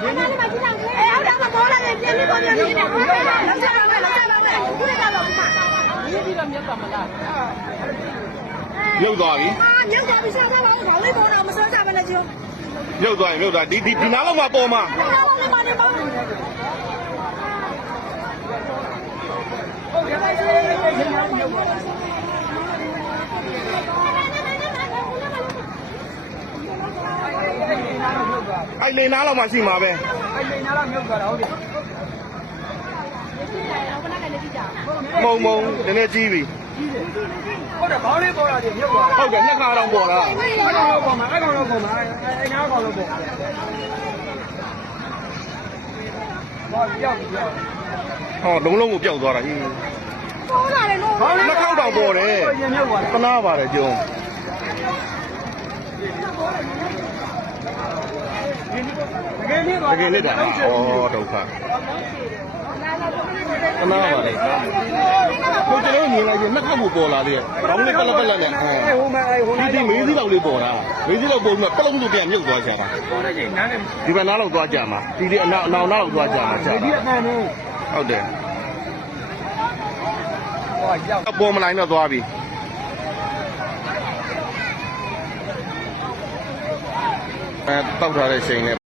ဟုတ်တယ်မကြည့်တော့အေးဟုတ်တယ်မပေါ်လာတယ်ပြင်းပြီးပေါ်ပြင်းနေတာဟုတ်တယ်လောက်ကြပါမယ်လောက်ကြပါမယ်ခုနကတော့ဒီမှာရေးပြီးတော့မြတ်ပါမလားမြုပ်သွားပြီမြုပ်သွားပြီရှာပါဦးဒါလေးပေါ်တော့မစွမ်းကြပါနဲ့ကျုံမြုပ်သွားရင်မြုပ်သွားဒီနားလောက်မှာပေါ်မှာဟုတ်တယ်ပါနေပါဟုတ်တယ်ပါစေမြုပ်သွားအဲ့လေနားလောက်မှရှိမှာပဲအဲ့လေနားလောက်မြုပ်သွားတာဟုတ်တယ်မုံနည်းနည်းကြီးပြီဟုတ်တယ်ခေါင်းလေးပေါ်လာတယ်မြုပ်သွားဟုတ်တယ်နှစ်ခါတော့ပေါ်လာအဲ့ကောင်တော့ပေါ်မှာအဲ့နားကောင်တော့ပေါ်ဟောပြောက်ပြောက်ဟောလုံးကိုပျောက်သွားတာဟင်းပေါ်လာတယ်နော်နှစ်ခေါက်တောင်ပေါ်တယ်ခဏပါတယ်ကျုံတကယ်နစ်တာဩဒုက္ခခဏပါတယ်ဘုကျွန်တော်မြင်လိုက်ရင်နှစ်ခေါက်ကိုပေါ်လာသေးတယ်ခေါင်းလေးပလက်နဲ့ဟိုမှာဒီမေးသီးလောက်လေးပေါ်လာမေးသီးလောက်ပေါ်ပြီးတော့တလုံးတို့ပြန်မြုပ်သွားကြတာပေါ်တဲ့ချိန်နားနဲ့ဒီဘက်နားလောက်သွားကြမှာဒီအနောက်လောက်သွားကြမှာကြာဒီအတန်နဲ့ဟုတ်တယ်ဟောရောက်ပေါ်မလိုက်တော့သွားပြီတောက်ထားတဲ့ချိန်နဲ့